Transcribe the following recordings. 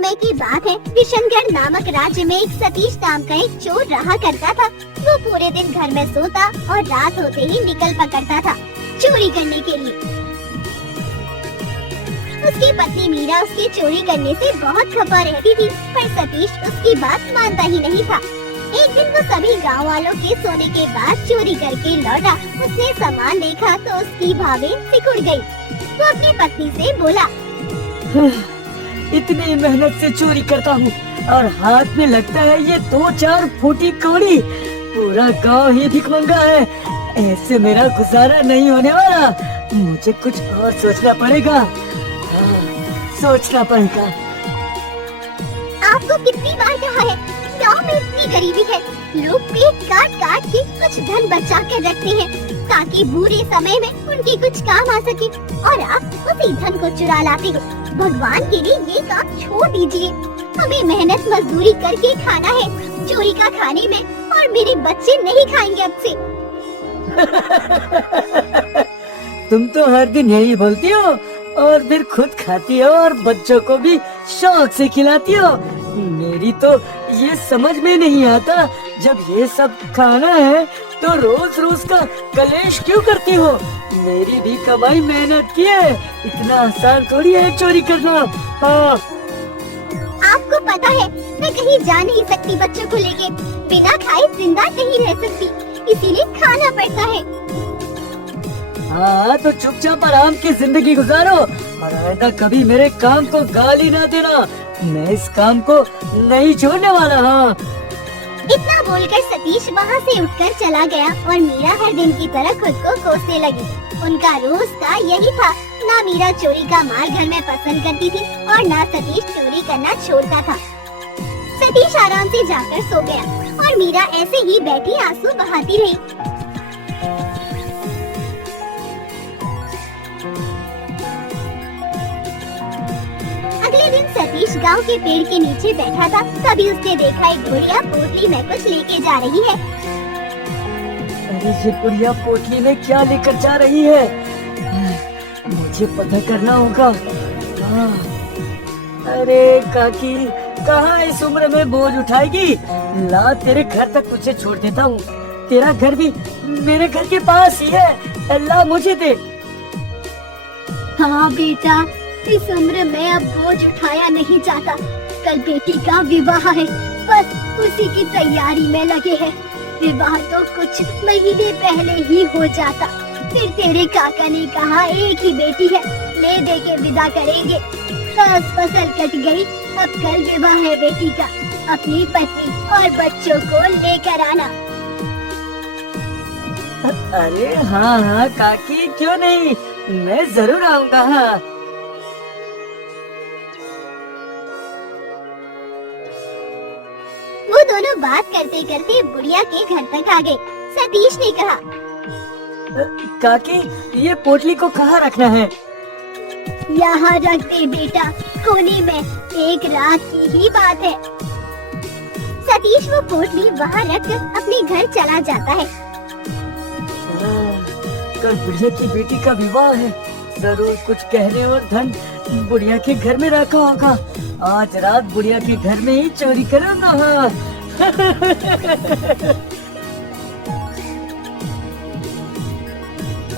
समय की बात है, किशनगढ़ नामक राज्य में एक सतीश नाम का एक चोर रहा करता था। वो पूरे दिन घर में सोता और रात होते ही निकल पकड़ता था चोरी करने के लिए। उसकी पत्नी मीरा उसके चोरी करने से बहुत खफा रहती थी, पर सतीश उसकी बात मानता ही नहीं था। एक दिन वो सभी गांव वालों के सोने के बाद चोरी करके लौटा। उसने सामान देखा तो उसकी भावें सिकुड़ गई। वो अपनी पत्नी से बोला, इतनी मेहनत से चोरी करता हूँ और हाथ में लगता है ये 2-4 फूटी कौड़ी। पूरा गांव ही भिखमंगा है, ऐसे मेरा गुजारा नहीं होने वाला। मुझे कुछ और सोचना पड़ेगा। आपको कितनी बार कहा है, गांव में इतनी गरीबी है, लोग पेट काट काट के कुछ धन बचा कर रखते हैं ताकि बुरे समय में उनके कुछ काम आ सके, और आप उसी धन को चुरा लाते हो। भगवान के लिए ये काम छोड़ दीजिए। हमें मेहनत मजदूरी करके खाना है, चोरी का खाने में, और मेरे बच्चे नहीं खाएंगे अब से। तुम तो हर दिन यही बोलती हो और फिर खुद खाती हो और बच्चों को भी शौक से खिलाती हो। मेरी तो ये समझ में नहीं आता, जब ये सब खाना है तो रोज रोज का कलेश क्यों करती हो? मेरी भी कमाई मेहनत की है, इतना आसान थोड़ी है चोरी करना। हाँ। आपको पता है मैं कहीं जा नहीं सकती बच्चों को लेके, बिना खाए जिंदा नहीं रह सकती, इसीलिए खाना पड़ता है। हाँ तो चुपचाप आराम की जिंदगी गुजारो और आइंदा कभी मेरे काम को गाली ना देना। मैं इस काम को नहीं छोड़ने वाला। हाँ। इतना बोलकर सतीश वहाँ से उठकर चला गया और मीरा हर दिन की तरह खुद को कोसने लगी। उनका रोज का यही था, ना मीरा चोरी का माल घर में पसंद करती थी और ना सतीश चोरी करना छोड़ता था। सतीश आराम से जाकर सो गया और मीरा ऐसे ही बैठी आंसू बहाती रही। अगले दिन सतीश गांव के पेड़ के नीचे बैठा था, तभी उसने देखा एक बुढ़िया पोटली में कुछ लेके जा रही है। अरे ये बुढ़िया पोटली में क्या लेकर जा रही है? मुझे पता करना होगा। अरे काकी, कहाँ इस उम्र में बोझ उठाएगी? ला तेरे घर तक तुझे छोड़ देता हूँ। तेरा घर भी मेरे घर के पास ही है। अल्लाह मुझे दे। हाँ बेटा, इस उम्र में अब बोझ उठाया नहीं जाता। कल बेटी का विवाह है, बस उसी की तैयारी में लगे हैं। विवाह तो कुछ महीने पहले ही हो जाता, फिर तेरे काका ने कहा एक ही बेटी है, ले दे के विदा करेंगे। बस फसल कट गई, अब कल विवाह है बेटी का। अपनी पत्नी और बच्चों को लेकर आना। अरे हाँ हाँ काकी, क्यों नहीं, मैं जरूर आऊँगा। हाँ। वो दोनों बात करते करते बुढ़िया के घर तक आ गए। सतीश ने कहा, काकी ये पोटली को कहाँ रखना है? यहाँ रख दे बेटा, कोने में, एक रात की ही बात है। सतीश वो पोटली वहाँ रखकर अपने घर चला जाता है। कल बुढ़िया की बेटी का विवाह है, जरूर कुछ कहने और धन बुढ़िया के घर में रखा होगा। आज रात बुढ़िया के घर में ही चोरी करूँगा।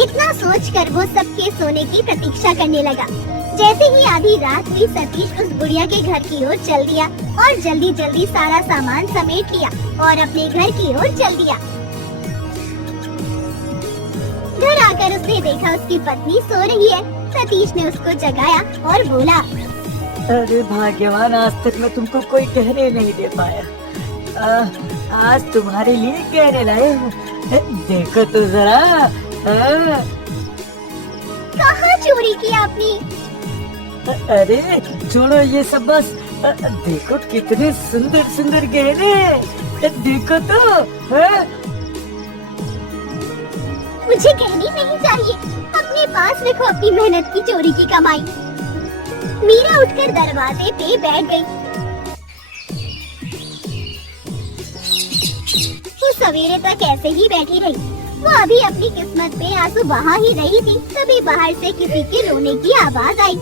इतना सोचकर वो सबके सोने की प्रतीक्षा करने लगा। जैसे ही आधी रात हुई, सतीश उस बुढ़िया के घर की ओर चल दिया और जल्दी जल्दी सारा सामान समेट लिया और अपने घर की ओर चल दिया। घर आकर उसने देखा उसकी पत्नी सो रही है। सतीश ने उसको जगाया और बोला, अरे भाग्यवान, आज तक मैं तुमको कोई कहने नहीं दे पाया। आज तुम्हारे लिए कहने लाया हूँ, देखो तो जरा। कहाँ चोरी की आपने? अरे छोड़ो ये सब, बस देखो कितने सुंदर सुंदर गहने, देखो तो। मुझे कहनी नहीं चाहिए, अपने पास रखो अपनी मेहनत की चोरी की कमाई। मीरा उठकर दरवाजे पे बैठ गई। वो सवेरे तक ऐसे ही बैठी रही। वो अभी अपनी किस्मत पे आंसू बहा ही रही थी, तभी बाहर से किसी के रोने की आवाज आई।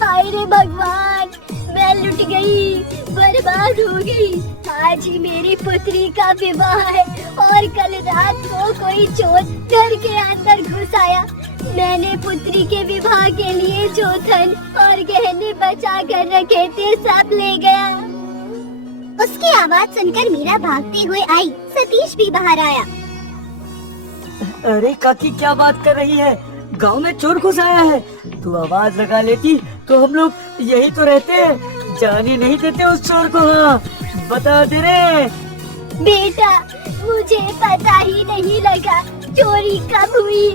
हाय भगवान, मैं लुट गई, बर्बाद हो गई। आज ही मेरी पुत्री का विवाह है और कल रात को कोई चोर घर के अंदर घुस आया। मैंने पुत्री के विवाह के लिए जो धन और गहने बचा कर रखे थे सब ले गया। उसकी आवाज सुनकर मीरा भागते हुए आई। सतीश भी बाहर आया। अरे काकी, क्या बात कर रही है? गांव में चोर घुस आया है। तू आवाज लगा लेती तो हम लोग यही तो रहते हैं, जाने नहीं देते उस चोर को। हाँ, बता दे रे। बेटा, मुझे पता ही नहीं लगा चोरी कब हुई।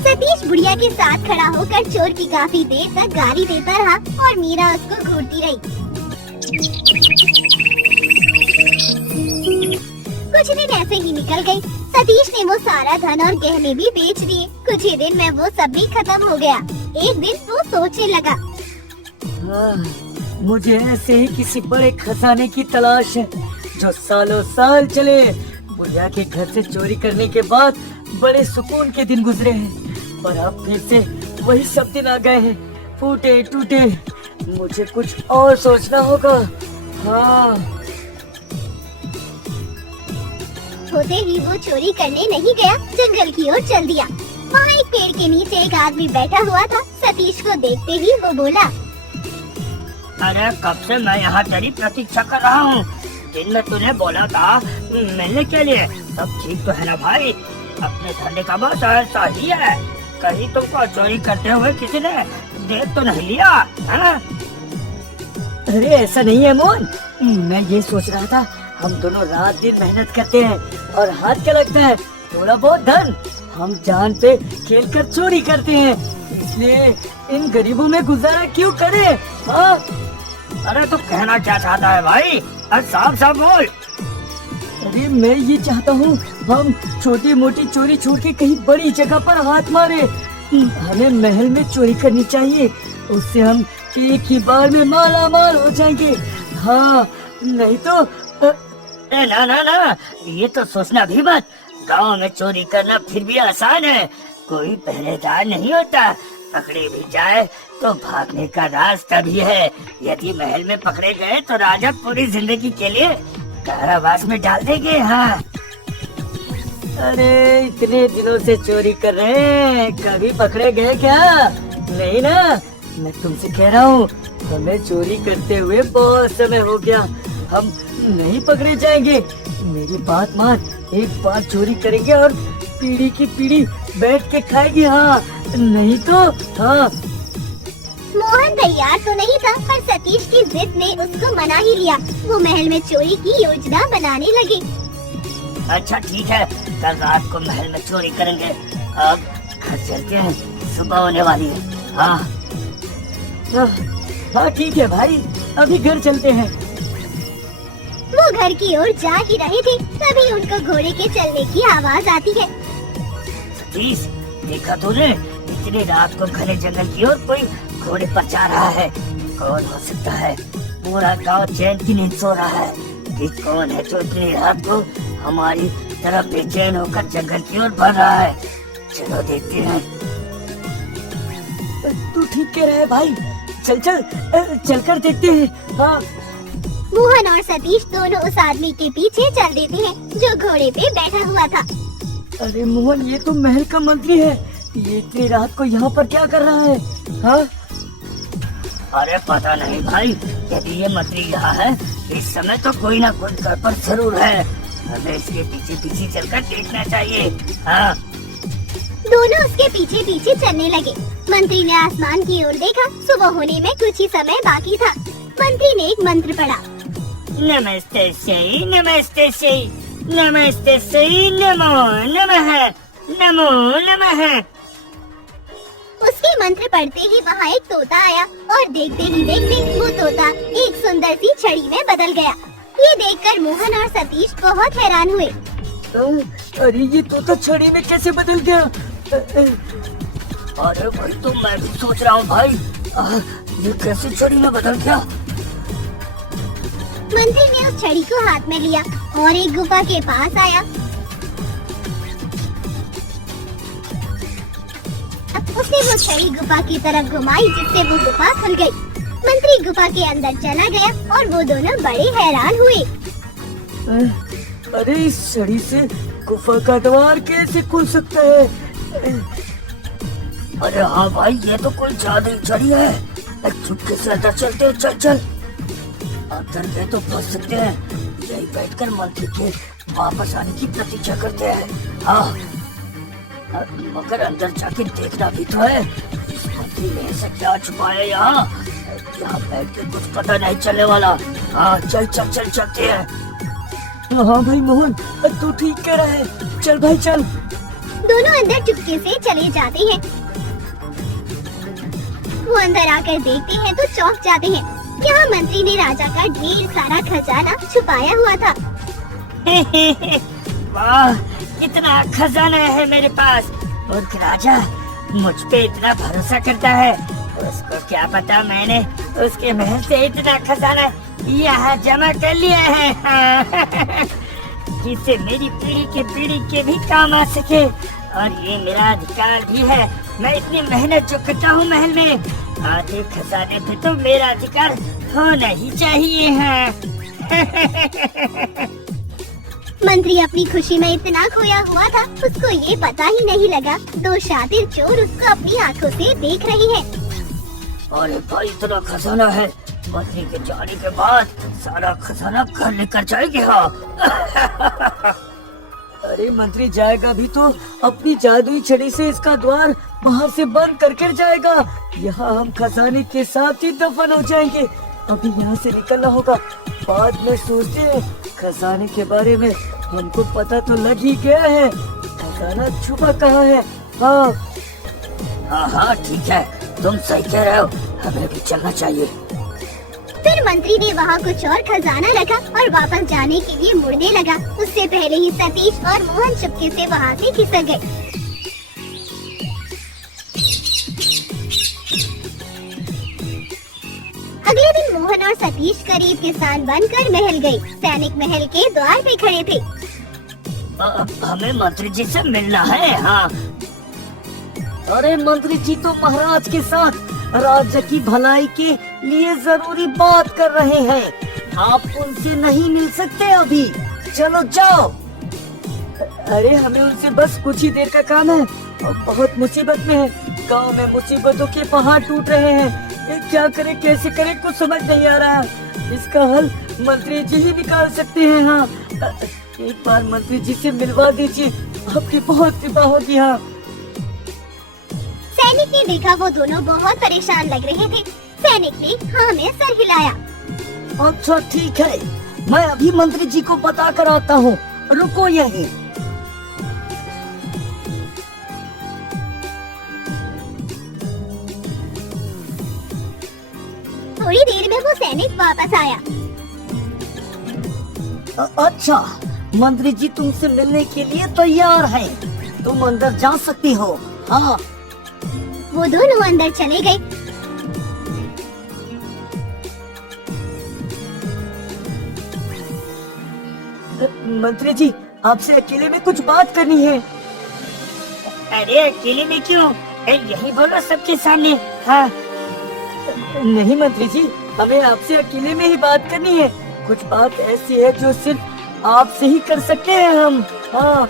सतीश बुढ़िया के साथ खड़ा होकर चोर की काफी देर तक गाली देता रहा और मीरा उसको घूरती रही। कुछ दिन ऐसे ही निकल गई। सतीश ने वो सारा धन और गहने भी बेच दिए। कुछ ही दिन में वो सब भी खत्म हो गया। एक दिन वो सोचने लगा, मुझे ऐसे ही किसी बड़े खजाने की तलाश है जो सालों साल चले। बुढ़िया के घर से चोरी करने के बाद बड़े सुकून के दिन गुजरे हैं, पर अब फिर से वही सब दिन आ गए हैं, फूटे टूटे। मुझे कुछ और सोचना होगा। हाँ। होते ही वो चोरी करने नहीं गया, जंगल की ओर चल दिया। वहाँ एक पेड़ के नीचे एक आदमी बैठा हुआ था। सतीश को देखते ही वो बोला, अरे कब से मैं यहाँ तेरी प्रतीक्षा कर रहा हूँ। दिन में तूने बोला था मिलने के लिए। सब ठीक तो है ना भाई? अपने धंधे का बस ऐसा ही है। कहीं तुमको चोरी करते हुए किसी ने देख तो नहीं लिया है? अरे ऐसा नहीं है मोहन, मैं ये सोच रहा था, हम दोनों रात दिन मेहनत करते हैं और हाथ क्या लगता है, थोड़ा बहुत धन हम जान पे खेल कर चोरी करते हैं, इसलिए इन गरीबों में गुजारा क्यों करें? हाँ? अरे तू कहना क्या चाहता है भाई? साफ साफ बोल। अरे मैं ये चाहता हूँ हम छोटी मोटी चोरी छोड़ के कहीं बड़ी जगह पर हाथ मारे। हमें महल में चोरी करनी चाहिए, उससे हम एक ही बार में माला माल हो जाएंगे। हाँ, नहीं तो ना ना ना, ये तो सोचना भी मत। गांव में चोरी करना फिर भी आसान है, कोई पहरेदार नहीं होता। पकड़े भी जाए तो भागने का रास्ता भी है। यदि महल में पकड़े गए तो राजा पूरी जिंदगी के लिए कारावास में डाल देंगे। हाँ। अरे इतने दिनों से चोरी कर रहे हैं, कभी पकड़े गए क्या? नहीं ना, मैं तुमसे कह रहा हूँ, हमें चोरी करते हुए बहुत समय हो गया, हम नहीं पकड़े जाएंगे। मेरी बात मान, एक बार चोरी करेंगे और पीढ़ी की पीढ़ी बैठ के खाएगी। हाँ, नहीं तो हाँ। मोहन तैयार तो नहीं था, पर सतीश की जिद ने उसको मना ही लिया। वो महल में चोरी की योजना बनाने लगे। अच्छा ठीक है, कल रात को महल में चोरी करेंगे। अब घर चलते हैं, सुबह होने वाली है। हाँ हाँ ठीक है भाई, अभी घर चलते हैं। वो घर की ओर जा ही रहे थे, तभी उनको घोड़े के चलने की आवाज आती है। सतीश, देखा तूने? इतनी रात को घने जंगल की ओर कोई घोड़े पर जा रहा है। कौन हो सकता है? पूरा गांव चैन की नींद सो रहा है। ये कौन है जो इतनी रात को हमारी तरफ बेचैन होकर जंगल की ओर बढ़ रहा है? चलो देखते हैं। तू ठीक कह रहा है भाई, चल चल चलकर देखते हैं। हाँ। मोहन और सतीश दोनों उस आदमी के पीछे चल देते हैं जो घोड़े पे बैठा हुआ था। अरे मोहन, ये तो महल का मंत्री है, ये इतनी रात को यहाँ पर क्या कर रहा है? हाँ? अरे पता नहीं भाई, यदि ये मंत्री यहाँ है इस समय तो कोई ना कोई घर पर जरूर है। हमें इसके पीछे पीछे चलकर देखना चाहिए। हाँ। दोनों उसके पीछे पीछे चलने लगे। मंत्री ने आसमान की ओर देखा। सुबह होने में कुछ ही समय बाकी था। मंत्री ने एक मंत्र पढ़ा। नमस्ते से नमस्ते से नमस्ते से नमो नमः नमो नमः। उसके मंत्र पढ़ते ही वहाँ एक तोता आया और देखते ही देखते वो तोता एक सुंदर सी छड़ी में बदल गया। ये देखकर मोहन और सतीश बहुत हैरान हुए। अरे ये तोता छड़ी में कैसे बदल गया? अरे भाई, तो मैं भी सोच रहा हूँ भाई, ये कैसे छड़ी में बदल गया? मंत्री ने उस छड़ी को हाथ में लिया और एक गुफा के पास आया। उसने वो छड़ी गुफा की तरफ घुमाई जिससे वो गुफा खुल गई। मंत्री गुफा के अंदर चला गया और वो दोनों बड़े हैरान हुए। अरे इस छड़ी से गुफा का द्वार कैसे खुल सकता है? अरे हाँ भाई, ये तो कोई जादुई छड़ी है। चुपके से अंदर चलते हैं, चल चल। अंदर गए तो फंस सकते हैं। यही बैठकर मंत्री के वापस आने की प्रतीक्षा करते हैं। हाँ, मगर अंदर जाके देखना भी तो है। इस मंत्री ने ऐसा क्या छुपाया यहाँ बैठ के कुछ पता नहीं चलने वाला। हाँ चल चल चल चलते हैं। हाँ भाई मोहन, तू ठीक कह रहा है, चल भाई चल। दोनों अंदर चुपके से चले जाते हैं। वो अंदर आकर देखते हैं तो चौंक जाते हैं। यहाँ मंत्री ने राजा का ढेर सारा खजाना छुपाया हुआ था। वाह, इतना खजाना है मेरे पास। मूर्ख राजा मुझ पे इतना भरोसा करता है, उसको क्या पता मैंने उसके महल से इतना खजाना यहाँ जमा कर लिया है। जिससे मेरी पीढ़ी के भी काम आ सके। और ये मेरा अधिकार भी है। मैं इतनी मेहनत जो करता हूँ महल में, आधे खजाने पे तो मेरा अधिकार होना ही चाहिए है। मंत्री अपनी खुशी में इतना खोया हुआ था, उसको ये पता ही नहीं लगा दो शातिर चोर उसको अपनी आंखों से देख रहे हैं। अरे भाई, इतना खजाना है, मंत्री के जाने के बाद सारा खजाना घर लेकर जाएंगे। हाँ। अरे मंत्री जाएगा भी तो अपनी जादुई छड़ी से इसका द्वार बाहर से बंद करके जाएगा। यहाँ हम खजाने के साथ ही दफन हो जाएंगे। अभी यहाँ से निकलना होगा, बाद में सोचते हैं। खजाने के बारे में हमको पता तो लग ही गया है, खजाना छुपा कहाँ है। हाँ हाँ ठीक है, तुम सही कह रहे हो, हमें भी चलना चाहिए। फिर मंत्री ने वहाँ कुछ और खजाना रखा और वापस जाने के लिए मुड़ने लगा। उससे पहले ही सतीश और मोहन चुपके से वहाँ से खिसक गए। अगले दिन मोहन और सतीश करीब किसान बनकर महल गए। सैनिक महल के द्वार पे खड़े थे। हमें मंत्री जी से मिलना है। हाँ। अरे मंत्री जी तो महाराज के साथ राज्य की भलाई के लिए जरूरी बात कर रहे हैं, आप उनसे नहीं मिल सकते अभी। चलो जाओ। अरे हमें उनसे बस कुछ ही देर का काम है और बहुत मुसीबत में है। गांव में मुसीबतों के पहाड़ टूट रहे हैं। ये क्या करे कैसे करे कुछ समझ नहीं आ रहा। इसका हल मंत्री जी ही निकाल सकते हैं। हाँ, एक बार मंत्री जी से मिलवा दीजिए, आपकी बहुत कृपा होगी। हाँ। सैनिक ने देखा वो दोनों बहुत परेशान लग रहे थे। सैनिक ने हाँ में सर हिलाया। अच्छा ठीक है, मैं अभी मंत्री जी को बता कर आता हूँ, रुको यहीं। थोड़ी देर में वो सैनिक वापस आया। अच्छा, मंत्री जी तुमसे मिलने के लिए तैयार हैं, तुम अंदर जा सकती हो। हाँ। वो दोनों अंदर चले गए। मंत्री जी आपसे अकेले में कुछ बात करनी है। अरे अकेले में क्यों, यही बोलो सबके सामने। हाँ। नहीं मंत्री जी, हमें आपसे अकेले में ही बात करनी है। कुछ बात ऐसी है जो सिर्फ आपसे ही कर सकते हैं हम। हाँ।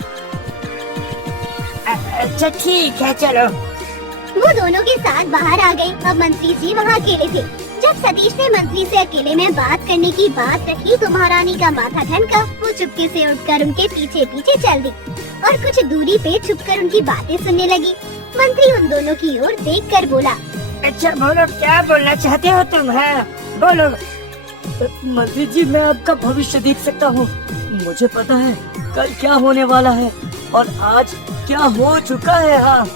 अच्छा ठीक है, चलो। वो दोनों के साथ बाहर आ गए। अब मंत्री जी वहाँ अकेले थे। जब सतीश ने मंत्री से अकेले में बात करने की बात रखी तो महारानी का माथा ठनका। वो चुपके से उठकर उनके पीछे पीछे चल दी और कुछ दूरी पे छुपकर उनकी बातें सुनने लगी। मंत्री उन दोनों की ओर देखकर बोला, अच्छा बोलो, क्या बोलना चाहते हो तुम? है बोलो। मंत्री जी मैं आपका भविष्य देख सकता हूँ। मुझे पता है कल क्या होने वाला है और आज क्या हो चुका है। हाँ।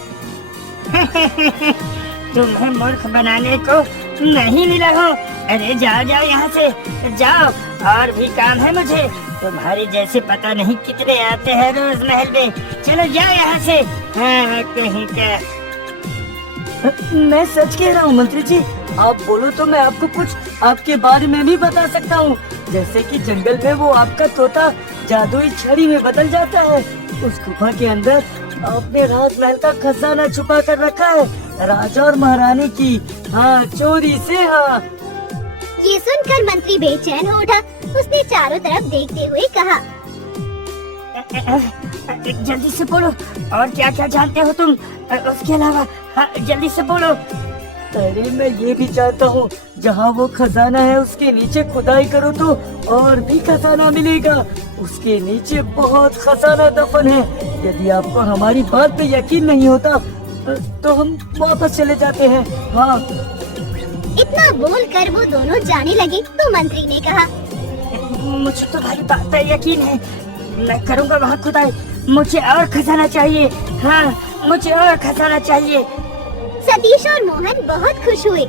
तुम्हें मूर्ख बनाने को नहीं मिला हो। अरे जाओ जाओ यहाँ से, जाओ, और भी काम है मुझे। तुम्हारे जैसे पता नहीं कितने आते हैं रोज महल में। चलो जाओ यहाँ से। हाँ, कहीं का। मैं सच कह रहा हूँ मंत्री जी, आप बोलो तो मैं आपको कुछ आपके बारे में भी बता सकता हूँ। जैसे कि जंगल में वो आपका तोता जादुई छड़ी में बदल जाता है। उस गुफा के अंदर आपने राजमहल का खजाना छुपा कर रखा है राजा और महारानी की। हाँ, चोरी से। हाँ। ये सुनकर मंत्री बेचैन हो उठा। उसने चारों तरफ देखते हुए कहा, जल्दी से बोलो, और क्या क्या जानते हो तुम उसके अलावा? हाँ, जल्दी से बोलो। अरे मैं ये भी चाहता हूँ, जहाँ वो खजाना है उसके नीचे खुदाई करो तो और भी खजाना मिलेगा। उसके नीचे बहुत खजाना दफन है। यदि आपको हमारी बात पे यकीन नहीं होता तो हम वापस चले जाते हैं। हाँ। इतना बोलकर वो दोनों जाने लगे तो मंत्री ने कहा, मुझे तुम्हारी बात पे यकीन है, मैं करूँगा वहाँ खुदाई। मुझे और खजाना चाहिए। हाँ, मुझे और खजाना चाहिए। सतीश और मोहन बहुत खुश हुए।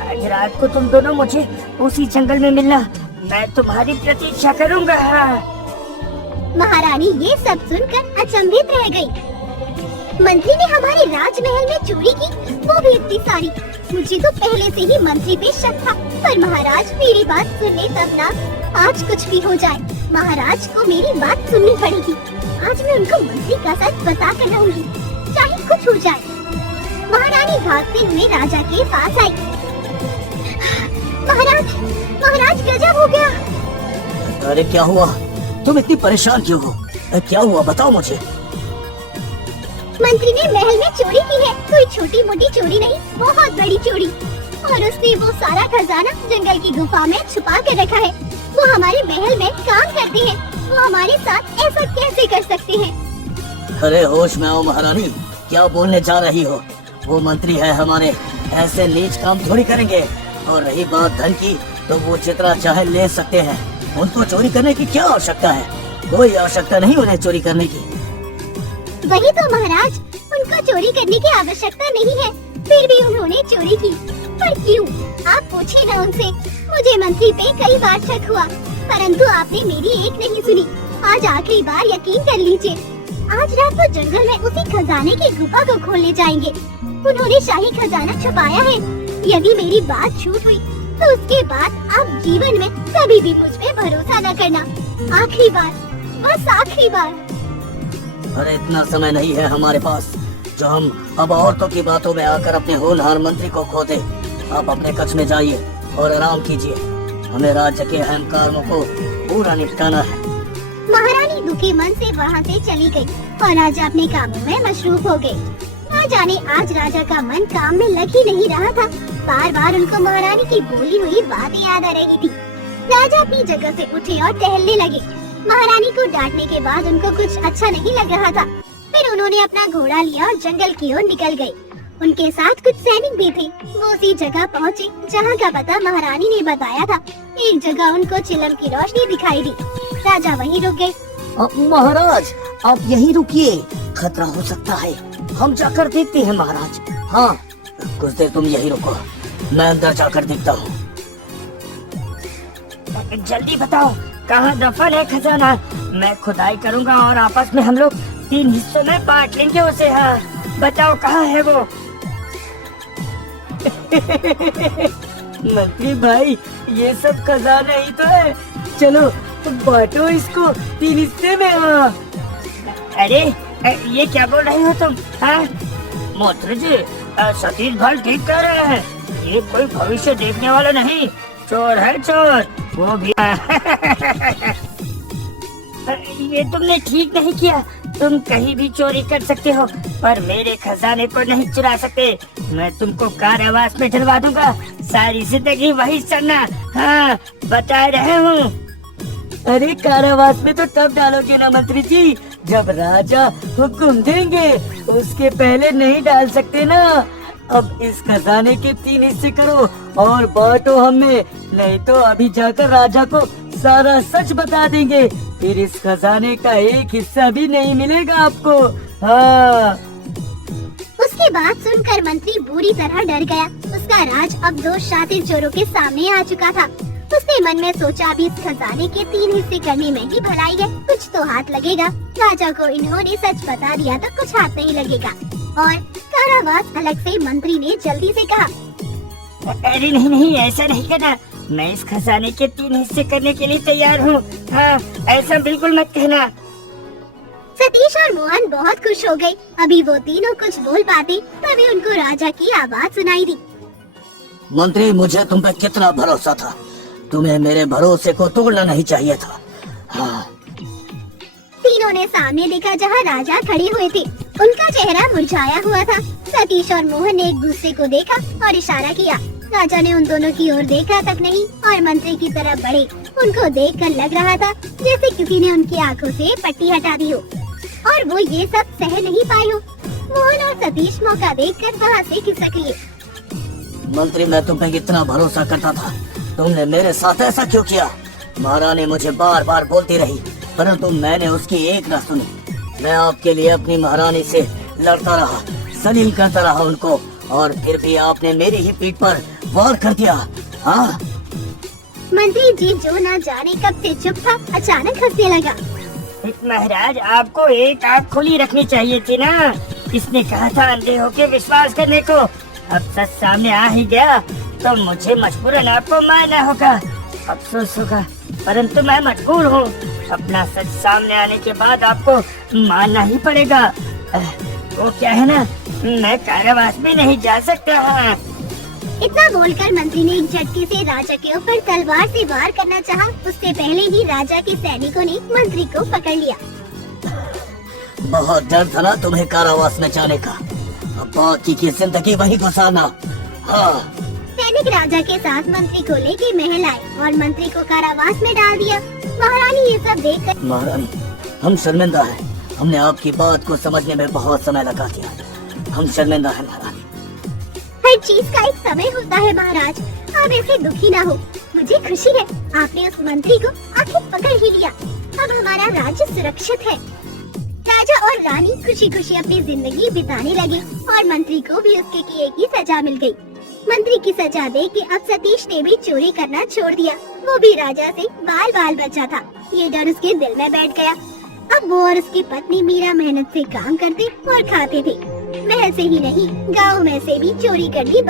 आज रात को तुम दोनों मुझे उसी जंगल में मिलना, मैं तुम्हारी प्रतीक्षा करूँगा। महारानी ये सब सुनकर अचंभित रह गई। मंत्री ने हमारे राजमहल में चोरी की, वो भी इतनी सारी। मुझे तो पहले से ही मंत्री पे शक था, पर महाराज मेरी बात सुनने तब ना। आज कुछ भी हो जाए, महाराज को मेरी बात सुननी पड़ेगी। आज मैं उनको मंत्री का सच बता कर रहूंगी, चाहे कुछ हो जाए। महारानी भागते हुए राजा के पास आई। महाराज, महाराज गजब हो गया। अरे क्या हुआ? तुम इतनी परेशान क्यों हो? क्या हुआ बताओ मुझे। मंत्री ने महल में चोरी की है। कोई छोटी मोटी चोरी नहीं, बहुत बड़ी चोरी। और उसने वो सारा खजाना जंगल की गुफा में छुपा कर रखा है। वो हमारे महल में काम करते हैं, वो हमारे साथ ऐसा कैसे कर सकते हैं? अरे होश में आओ महारानी, क्या बोलने जा रही हो? वो मंत्री है हमारे, ऐसे नीच काम थोड़ी करेंगे। और रही बात धन की, तो वो जितना चाहे ले सकते हैं। उनको चोरी करने की क्या आवश्यकता है? कोई आवश्यकता नहीं उन्हें चोरी करने की। वही तो महाराज, उनको चोरी करने की आवश्यकता नहीं है, फिर भी उन्होंने चोरी की। पर क्यों? आप पूछे ना उनसे। मुझे मंत्री पे कई बार शक हुआ, परंतु आपने मेरी एक नहीं सुनी। आज आखिरी बार यकीन कर लीजिए। आज रात वो जंगल में उसी खजाने की गुफा को खोलने जाएंगे। उन्होंने शाही खजाना छुपाया है। यदि मेरी बात छूट हुई तो उसके बाद आप जीवन में कभी भी मुझ पे भरोसा न करना। आखिरी बार, बस आखिरी बार। अरे इतना समय नहीं है हमारे पास जो हम अब औरतों की बातों में आकर अपने होनहार मंत्री को खो दे। आप अपने कक्ष में जाइए और आराम कीजिए। हमें राज्य के अहम कामों को पूरा निपटाना है। महारानी दुखी मन से वहाँ से चली गई और राजा अपने कामों में मशरूफ हो गए। न जाने आज राजा का मन काम में लग ही नहीं रहा था। बार बार उनको महारानी की बोली हुई बातें याद आ रही थी। राजा अपनी जगह से उठे और टहलने लगे। महारानी को डांटने के बाद उनको कुछ अच्छा नहीं लग रहा था। फिर उन्होंने अपना घोड़ा लिया और जंगल की ओर निकल गए। उनके साथ कुछ सैनिक भी थे। वो उसी जगह पहुँचे जहाँ का पता महारानी ने बताया था। एक जगह उनको चिलम की रोशनी दिखाई दी। राजा वहीं रुक गए। महाराज आप यहीं रुकिए, खतरा हो सकता है। हम जाकर देखते हैं महाराज। हाँ, कुछ देर तुम यहीं रुको, मैं अंदर जाकर देखता हूँ। जल्दी बताओ कहाँ दफन है खजाना? मैं खुदाई करूँगा और आपस में हम लोग 3 हिस्सों में बांट लेंगे उसे। हाँ बताओ कहाँ है वो? मंत्री भाई, ये सब खजाना ही तो है। चलो बांटो इसको 3 हिस्से में। हाँ। अरे ये क्या बोल रहे हो तुम? हाँ मंत्री जी, सतीश भाई ठीक कह रहे हैं। ये कोई भविष्य देखने वाला नहीं, चोर है चोर। वो भी ये तुमने ठीक नहीं किया। तुम कहीं भी चोरी कर सकते हो, पर मेरे खजाने को नहीं चुरा सकते। मैं तुमको कारावास में डलवा दूंगा, सारी जिंदगी वही चलना। हाँ बता रहे हूँ। अरे कारावास में तो तब डालोगे ना मंत्री जी, जब राजा हुक्म देंगे। उसके पहले नहीं डाल सकते ना। अब इस खजाने के 3 हिस्से करो और बांटो हमें, नहीं तो अभी जाकर राजा को सारा सच बता देंगे। फिर इस खजाने का एक हिस्सा भी नहीं मिलेगा आपको। हाँ। उसकी बात सुनकर मंत्री बुरी तरह डर गया। उसका राज अब 2 शातिर चोरों के सामने आ चुका था। उसने मन में सोचा अभी इस खजाने के 3 हिस्से करने में ही भलाई है, कुछ तो हाथ लगेगा। राजा को इन्होंने सच बता दिया तो कुछ हाथ नहीं लगेगा। और कारावास अलग से मंत्री ने जल्दी से कहा, अरे नहीं नहीं, ऐसा नहीं करना। मैं इस खजाने के 3 हिस्से करने के लिए तैयार हूँ। हाँ ऐसा बिल्कुल मत कहना। सतीश और मोहन बहुत खुश हो गए। अभी वो तीनों कुछ बोल पाते तभी उनको राजा की आवाज सुनाई दी। मंत्री, मुझे तुम पे कितना भरोसा था, तुम्हें मेरे भरोसे को तोड़ना नहीं चाहिए था। हाँ। तीनों ने सामने देखा जहाँ राजा खड़े हुए थे। उनका चेहरा मुरझाया हुआ था। सतीश और मोहन ने एक दूसरे को देखा और इशारा किया। राजा ने उन दोनों की ओर देखा तक नहीं और मंत्री की तरफ बढ़े। उनको देखकर लग रहा था जैसे किसी ने उनकी आंखों से पट्टी हटा दी हो और वो ये सब सह नहीं पाए हो। मोहन और सतीश मौका देखकर वहाँ से खिसक लिए। मंत्री, मैं तुम पे कितना भरोसा करता था, तुमने मेरे साथ ऐसा क्यों किया? महारानी मुझे बार बार बोलती रही, परंतु मैंने उसकी एक न सुनी। मैं आपके लिए अपनी महारानी से लड़ता रहा, सलील करता रहा उनको, और फिर भी आपने मेरी ही पीठ पर वार कर दिया। हाँ। मंत्री जी जो न जाने कब से चुप था, अचानक हंसने लगा। महाराज, आपको एक आँख खुली रखनी चाहिए थी ना। किसने कहा था अंधे होके विश्वास करने को? अब सच सामने आ ही गया तो मुझे मजबूरन आपको मानना होगा। अफसोस होगा, परंतु मैं मजबूर हूँ। अपना सच सामने आने के बाद आपको मानना ही पड़ेगा। वो क्या है ना, मैं कारावास में नहीं जा सकता। इतना बोलकर मंत्री ने एक झटके से राजा के ऊपर तलवार से वार करना चाहा। उससे पहले ही राजा के सैनिकों ने मंत्री को पकड़ लिया। बहुत डर था ना तुम्हें कारावास में जाने का, अब बाकी की जिंदगी वहीं गुजारना। हाँ। सैनिक राजा के साथ मंत्री को लेके महल आए और मंत्री को कारावास में डाल दिया। महारानी ये सब देखकर, महारानी, हम शर्मिंदा हैं। हमने आपकी बात को समझने में बहुत समय लगा दिया। हम शर्मिंदा हैं महारानी। हर चीज का एक समय होता है महाराज, आप ऐसे दुखी ना हो। मुझे खुशी है आपने उस मंत्री को आखिर पकड़ ही लिया। अब हमारा राज्य सुरक्षित है। राजा और रानी खुशी खुशी अपनी जिंदगी बिताने लगे और मंत्री को भी उसके किए की सजा मिल गई। मंत्री की सजा देख के अब सतीश ने भी चोरी करना छोड़ दिया। वो भी राजा से बाल बाल बचा था। ये डर उसके दिल में बैठ गया। अब वो और उसकी पत्नी मीरा मेहनत से काम करते और खाते थे। महल से ही नहीं, गाँव में से भी चोरी करनी